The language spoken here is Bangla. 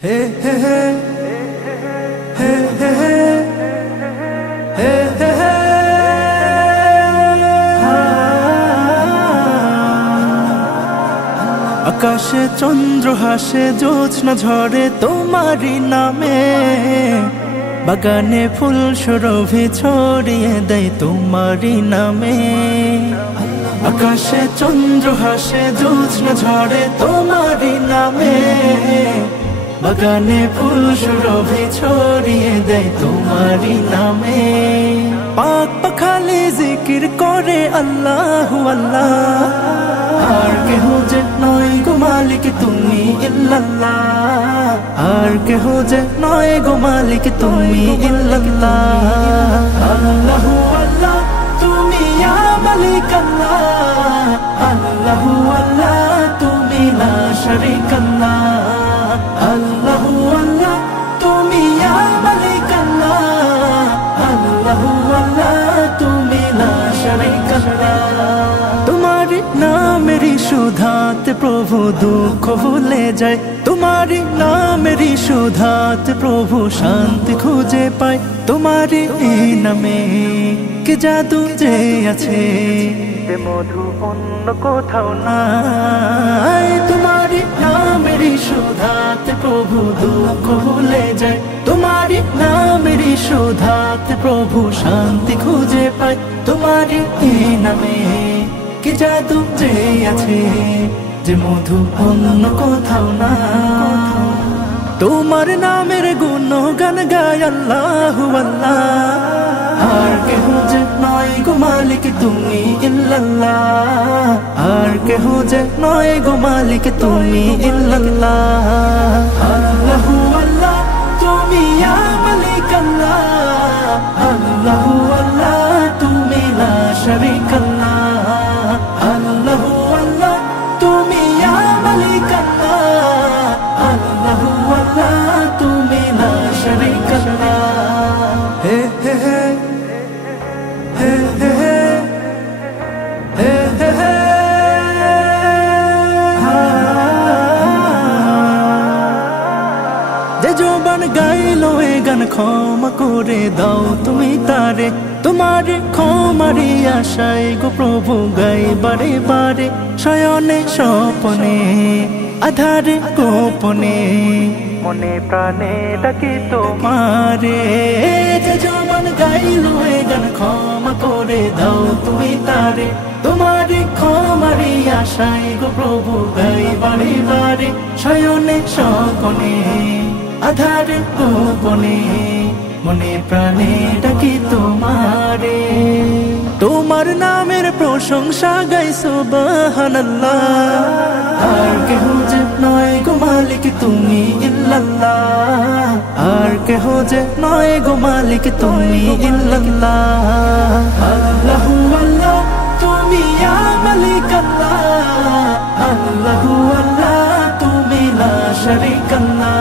হে হে হে হে হে হে হে হে আকাশে চন্দ্র হাসে জ্যোৎস্না ঝরে তোমারি নামে, বাগানে ফুল সুরভি ছড়িয়ে দেয় তোমারি নামে। আকাশে চন্দ্র হাসে জ্যোৎস্না ঝরে তোমারি নামে, বাগানে ফুল সুরভি ছড়িয়ে দেয় তোমারি নামে। পাক পাখালি জিকির করে আল্লাহু আল্লাহ, আর কেহ যে নয় গো মালিক তুমি ইল্লাল্লাহ, আর কেহ যে নয় গো মালিক তুমি ইল্লাল্লাহ। আল্লাহু আল্লাহ তুমি ইয়া মালিক আল্লাহ, আল্লাহু আল্লাহ তুমি লা শারীক আল্লাহ। আল্লাহু আল্লাহ তুমি ইয়া মালিক আল্লাহ, আল্লাহু আল্লাহ তুমি লা শারীক আল্লাহ। তোমারি নামেরই সুধাতে প্রভু দুঃখ ভুলে যায়, তোমারি নামেরই সুধাতে প্রভু শান্তি খুঁজে পায়। তোমারি এই নামে কে জাদু যে আছে, যে মধু অন্য কোথাও নাই। তোমারি নামেরই সুধাতে প্রভু দুঃখ ভুলে যায়, তোমারি নামেরই সুধাতে প্রভু শান্তি খুঁজে পায়। তোমারি এই নামে কি জাদু যে আছে, যে মধু অন্য কোথাও না। তোমার নামের গুণগান গায় আল্লাহু আল্লাহ, আর কেহ যে নয় গো মালিক তুমি ইল্লাল্লাহ, আর কেহ যে নয় গো মালিক তুমি ইল্লাল্লাহ। আল্লাহু আল্লাহ তুমি ইয়া মালিক আল্লাহ, আল্লাহু আল্লাহ তুমি লা শারীক আল্লাহ। আল্লাহু আল্লাহ তুমি ইয়া মালিক আল্লাহ, আল্লাহু আল্লাহ তুমি লা শারীক আল্লাহ। হে হে হে হে হে হে হে হে যে জবান গাইলো এ গান ক্ষমা করে দাও তুমি তারে, তোমার ক্ষমারি আশায় গো প্রভু গাই বারে বারে। শয়নে স্বপনে আধারে গোপনে মনে প্রাণে ডাকি তোমারে। যে জবান গাইলো এ গান ক্ষমা করে দাও তুমি তারে, তোমার ক্ষমারি আশায় গো প্রভু গাই বারে বারে। শয়নে স্বপনে আধারে গোপনে মনে প্রাণে ডাকি তোমারে। তোমার নামের প্রশংসা গাই সুবহানাল্লাহ, আর কেহ যে নয় গো মালিক তুমি ইল্লাল্লাহ, আর কেহ যে নয় গো মালিক তুমি ইল্লাল্লাহ। আল্লাহু আল্লাহ তুমি ইয়া মালিক আল্লাহ, আল্লাহু আল্লাহ তুমি লা শারীক আল্লাহ।